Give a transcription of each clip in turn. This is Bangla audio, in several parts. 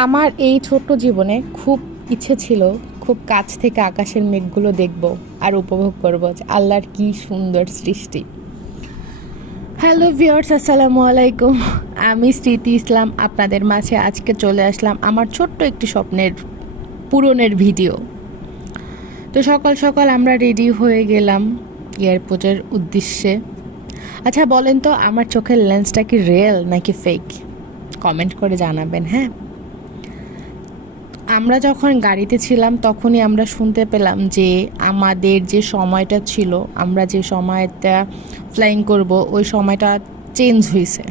আমার এই ছোট্ট জীবনে খুব ইচ্ছে ছিল খুব কাছ থেকে আকাশের মেঘগুলো দেখব আর উপভোগ করব যে আল্লাহর কি সুন্দর সৃষ্টি। হ্যালো ভিউয়ার্স, আসসালামু আলাইকুম। আমি স্মৃতি ইসলাম আপনাদের মাঝে আজকে চলে আসলাম আমার ছোট্ট একটি স্বপ্নের পূরণের ভিডিও। তো সকাল সকাল আমরা রেডি হয়ে গেলাম এয়ারপোর্টের উদ্দেশ্যে। আচ্ছা বলেন তো, আমার চোখের লেন্সটা কি রিয়েল নাকি ফেক? কমেন্ট করে জানাবেন। হ্যাঁ, আমরা যখন গাড়িতে ছিলাম তখনই আমরা শুনতে পেলাম যে আমাদের যে সময়টা ছিল, আমরা যে সময়টা ফ্লাইং করব ওই সময়টা চেঞ্জ হয়েছে।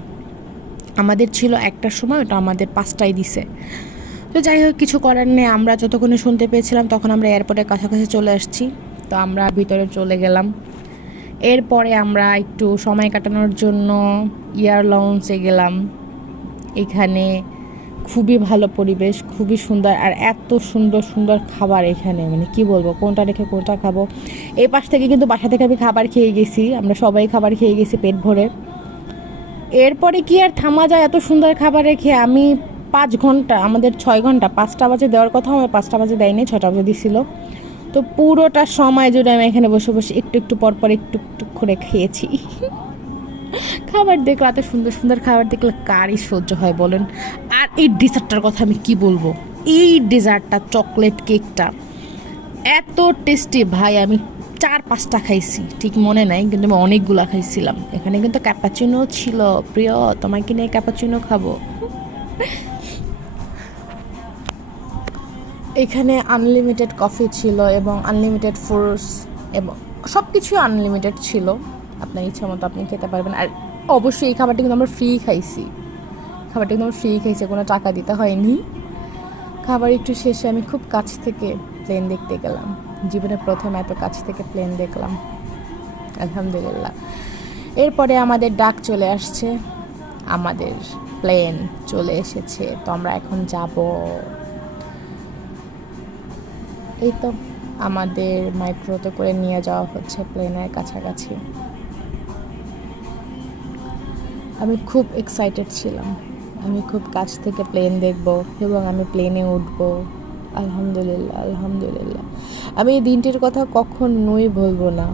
আমাদের ছিল 1টার সময়, ওটা আমাদের 5টায় দিছে। তো যাই হোক, কিছু করার নেই। আমরা যতক্ষণে শুনতে পেয়েছিলাম তখন আমরা এয়ারপোর্টের কাছাকাছি চলে আসছি। তো আমরা ভিতরে চলে গেলাম। এরপরে আমরা একটু সময় কাটানোর জন্য এয়ার লাউঞ্জে গেলাম। এখানে খুবই ভালো পরিবেশ, খুবই সুন্দর, আর এত সুন্দর সুন্দর খাবার এখানে, মানে কি বলবো, কোনটা রেখে কোনটা খাবো। এই পাশ থেকে কিন্তু বাসা থেকে আমি খাবার খেয়ে গেছি, আমরা সবাই খাবার খেয়ে গেছি পেট ভরে। এরপরে কি আর থামা যায় এত সুন্দর খাবার রেখে? আমি 5 ঘন্টা, আমাদের 6 ঘন্টা, 5টা বাজে দেওয়ার কথা, আমার 5টা বাজে দেয়নি, 6টা বাজে দিছিল। তো পুরোটা সময় জুড়ে আমি এখানে বসে বসে একটু একটু পর পর একটু একটু করে খেয়েছি। খাবার দেখলে, এত সুন্দর সুন্দর খাবার দেখলে কারই সহ্য হয় বলেন? আর এই ডেজার্টটার কথা আমি কি বলবো, এই ডেজার্টটা, চকলেট কেকটা এত টেস্টি ভাই, আমি 4-5টা খাইছি, ঠিক মনে নাই, কিন্তু আমি অনেকগুলা খাইছিলাম। এখানে কিন্তু ক্যাপাচিনো ছিল। প্রিয়, তোমাকে নিয়ে ক্যাপাচিনো খাবো। এখানে আনলিমিটেড কফি ছিল এবং আনলিমিটেড ফ্রুটস, এবং সব কিছুই আনলিমিটেড ছিল। আপনার ইচ্ছা মতো আপনি খেতে পারবেন। আর অবশ্যই এই খাবারটা কিন্তু আমরা ফ্রি খাইছি, খাবারটা কিন্তু আমরা ফ্রি খাইছি, কোনো টাকা দিতে হয়নি। খাবার একটু শেষে আমি খুব কাছ থেকে প্লেন দেখতে গেলাম। জীবনে প্রথম এত কাছ থেকে প্লেন দেখলাম, আলহামদুলিল্লাহ। এরপরে আমাদের ডাক চলে আসছে, আমাদের প্লেন চলে এসেছে। তো আমরা এখন যাব। এই তো আমাদের মাইক্রোতে করে নিয়ে যাওয়া হচ্ছে প্লেনের কাছাকাছি। আমি খুব এক্সাইটেড ছিলাম, আমি খুব কাছ থেকে প্লেন দেখব এবং আমি প্লেনে উঠব। আলহামদুলিল্লাহ, আলহামদুলিল্লাহ। আমি এই দিনটির কথা কখনোই ভুলবো না।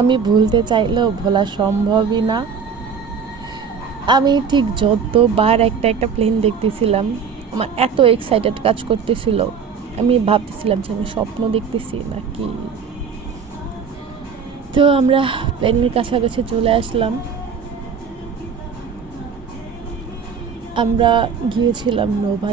আমি ভুলতে চাইলেও ভোলা সম্ভবই না। আমি ঠিক যতবার একটা একটা প্লেন দেখতেছিলাম, আমার এত এক্সাইটেড কাজ করতেছিল, আমি ভাবতেছিলাম যে আমি স্বপ্ন দেখতেছি নাকি। তো আমরা প্লেনের কাছাকাছি চলে আসলাম। আমরা গিয়েছিলাম নোভা